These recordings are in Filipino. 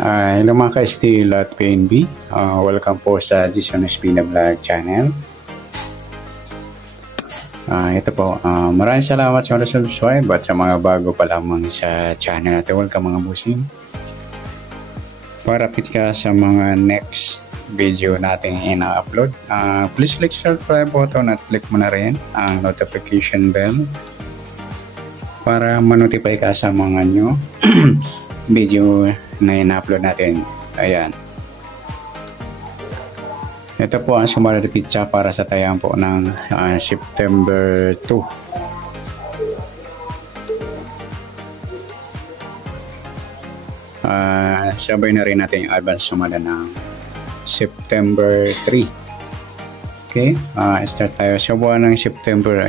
Hello mga ka-STL at PNB. Welcome po sa Jason Espina Vlog channel. Ito po, maraming salamat sa mga subscribe at sa mga bago pa lamang sa channel natin. Welcome mga busing. Para update ka sa mga next video natin ina-upload, please click subscribe button at click mo na rin ang notification bell para ma-notify ka sa mga new video na ina-upload natin. Ayan. Ito po ang sumunod na pizza para sa tayang po ng September 2. Sabay na rin natin yung advance sumada ng September 3. Okay. Start tayo sa buwan ng September.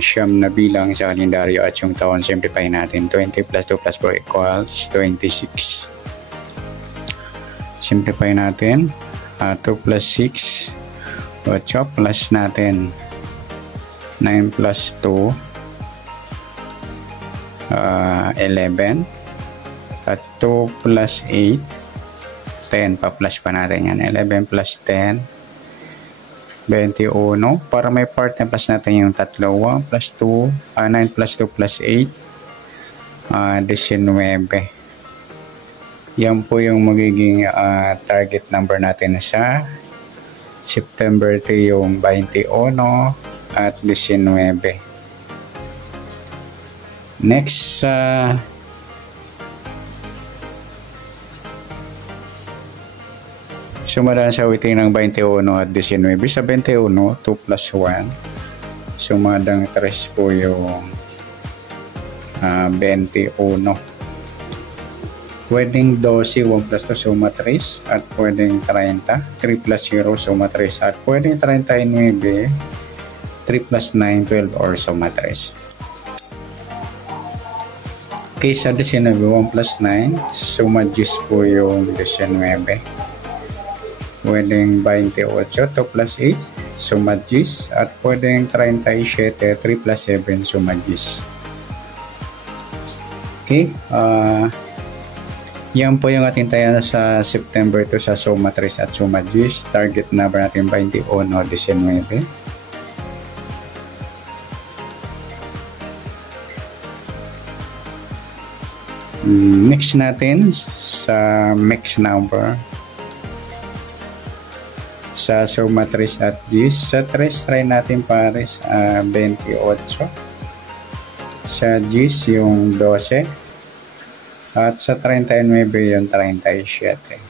Siyam na bilang sa kalendaryo at yung taon simplify natin. 20 plus 2 plus 4 equals 26. Simplify natin. 2 plus 6 8 plus natin 9 plus 2 11 at 2 plus 8 10 pa plus pa natin yan. 11 plus 10 21. Para may part na plus natin yung tatlo. 1 plus 2, 9 plus 2 plus 8, 19. Yan po yung magiging target number natin sa September 2, yung 21 at 19. Next, sumada sa waiting ng 21 at 19. Sa 21, 2 plus 1. Sumadang 3 po yung 21. Pwedeng 12, 1 plus 2, suma 3. At pwedeng 30, 3 plus 0, suma 3. At pwedeng 39, 3 plus 9, 12 or suma 3. Okay, sa 19, 1 plus 9, suma 10 po yung 19. Pwedeng 28, 2 plus 8, suma 10. At pwedeng 37, 3 plus 7, suma 10. Okay. Yan po yung ating tayan sa September 2 sa suma 3 at suma 10. Target number natin 21 o 19. Next natin sa mix number. Sa suma 3 at 10. Sa 3 try natin pares 28. Sa 10 yung 12. At sa 39 yung 37.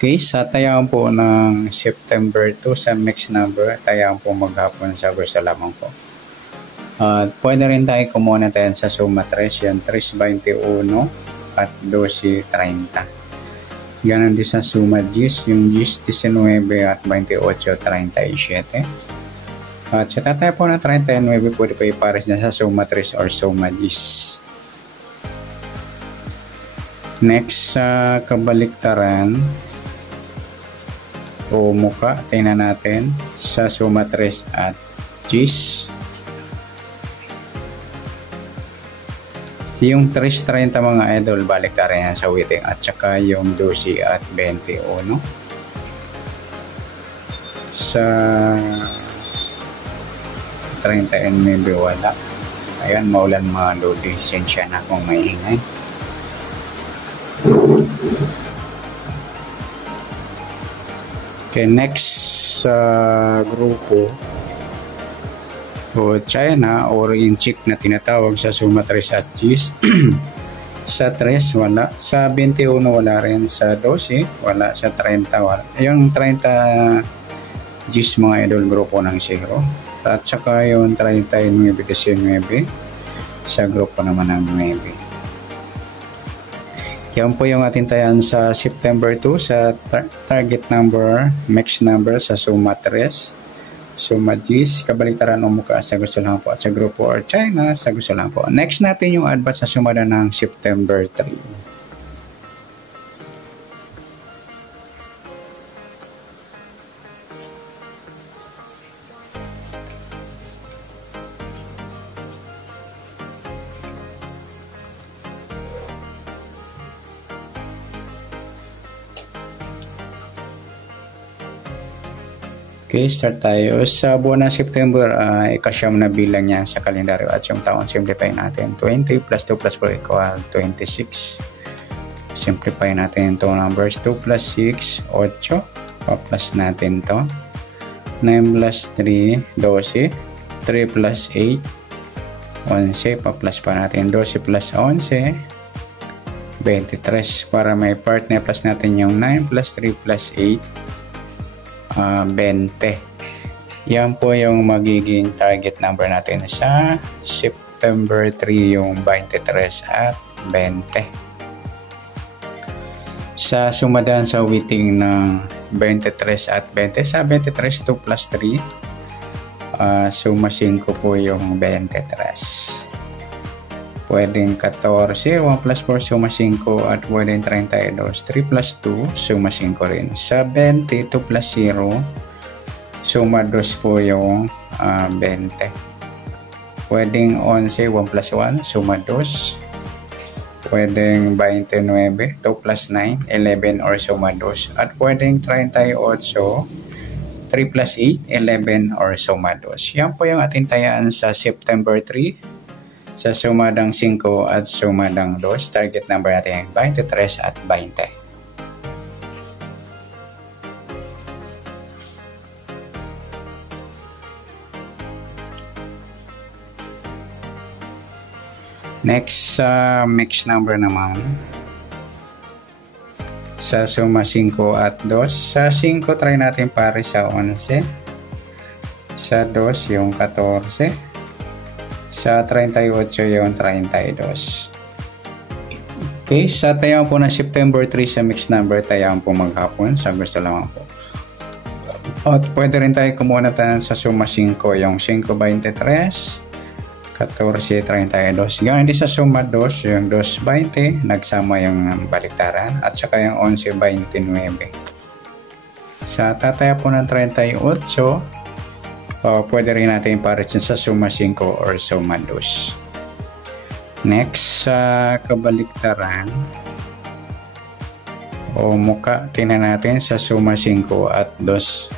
Okay, sa tayaan po ng September 2 sa mix number, tayaan po maghapon sa gusto lamang po. Pwede rin tayo kumuha natin sa suma 3, yan 3.21 at 12.30. Ganon din sa suma 10, yung 10, 19 at 28, 37. At sa tatay po na 39, pwede pa ipares na sa suma 3 or suma 10. Next, sa kabaliktaran o muka, tingnan natin sa suma 3 at 10. Yung 3.30 mga idol, balik tayo yan sa waiting at saka yung 12 at 21. Sa 30 maybe wala. Ayan, maulan mga lodi. Sensya na kung may ingay. Okay, next sa grupo o China or inchik na tinatawag sa suma 3 at 10. Sa 3 wala, sa 21 wala rin, sa 12 wala, sa 30 wala. Yung 30 10 mga idol, grupo ng 0. At saka yung 39 sa grupo naman ng 9. Yan po yung ating tayan sa September 2 sa target number, mix number sa suma 3. Suma 10, kabaliktaran o muka sa gusto lang po at sa grupo or China sa gusto lang po. Next natin yung advance sa sumada ng September 3. Okay, start tayo. Sa buwan ng September, ikasyam na bilang niya sa kalendaryo at yung taon, simplify natin. 20 plus 2 plus 4 equal 26. Simplify natin ito numbers. 2 plus 6, 8. Pa-plus natin to. 9 plus 3, 12. 3 plus 8, 11. Pa-plus pa natin. 12 plus 11, 23. Para may part na plus natin yung 9 plus 3 plus 8, 20. Yan po yung magiging target number natin sa September 3, yung 23 at 20. Sa sumadaan sa weighting ng 23 at 20, sa 23, 2 plus 3, suma 5 po yung 23. Pwedeng 14, 1 plus 4 suma 5 at pwedeng 32. 3 plus 2 suma 5 rin. Sa 20, 2 plus 0 suma 2 po yung 20. Pwedeng 11, 1 plus 1 suma 2. Pwedeng 29, 2 plus 9, 11 or suma 2. At pwedeng 38, 3 plus 8, 11 or suma 2. Yan po yung ating tayaan sa September 3. Sa sumadang 5 at sumadang 2, target number natin yung 23 at 20. Next, mix number naman. Sa suma 5 at 2. Sa 5, try natin pare sa 11. Sa 2, yung 14. Sa 38 yung 32. Okay, sa tayaan po na September 3 sa mixed number, tayaan po maghapon sa gusto lamang po. At pwede rin tayo kumuha na tayo sa suma 5, yung 5, 23, 14, 32. Ganyan din sa suma 2, yung 2, 20, nagsama yung baliktaran, at saka yung 11, 29. Sa tataya po ng 38, pwede rin natin iparitsin sa suma 5 or suma 2. Next, sa kabaliktaran o muka, tingnan natin sa suma 5 at 2.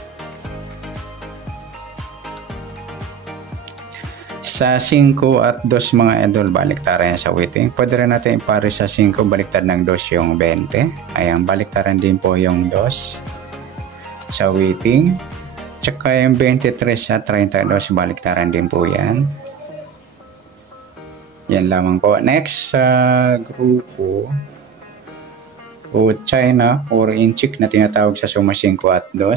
Sa 5 at 2 mga idol, baliktaran sa weighting. Pwede rin natin iparis sa 5, baliktad ng 2 yung 20. Ayan, baliktaran din po yung 2 sa weighting. Tsaka yung 23 sa 32, baliktaran din po yan. Yan lamang po. Next, sa grupo o China or inchik na tinatawag sa suma 5 at 2.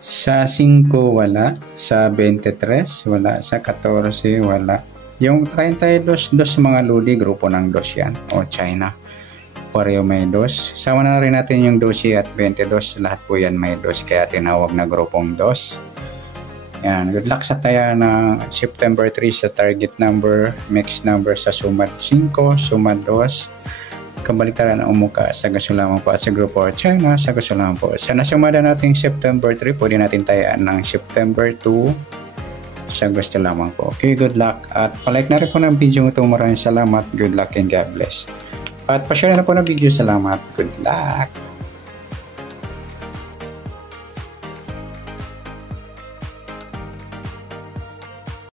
Sa 5 wala. Sa 23 wala. Sa 14 wala. Yung 32, mga luli, grupo ng 2 yan o China. Pareho may 2. Sama na rin natin yung 12 at 22. Lahat po yan may 2. Kaya tinawag na grupong 2. Yan. Good luck sa taya na September 3 sa target number, mixed number sa sumad 5, sumad 2. Kabaliktaran ang umuka sa gusto lamang po at sa grupo or China sa gusto lamang po. Sa nasumada natin September 3, pwede natin tayaan ng September 2 sa gusto lamang po. Okay, good luck. At palike na rin po ng video ito. Maraming salamat. Good luck and God bless. At pa-share na po ng video. Salamat. Good luck.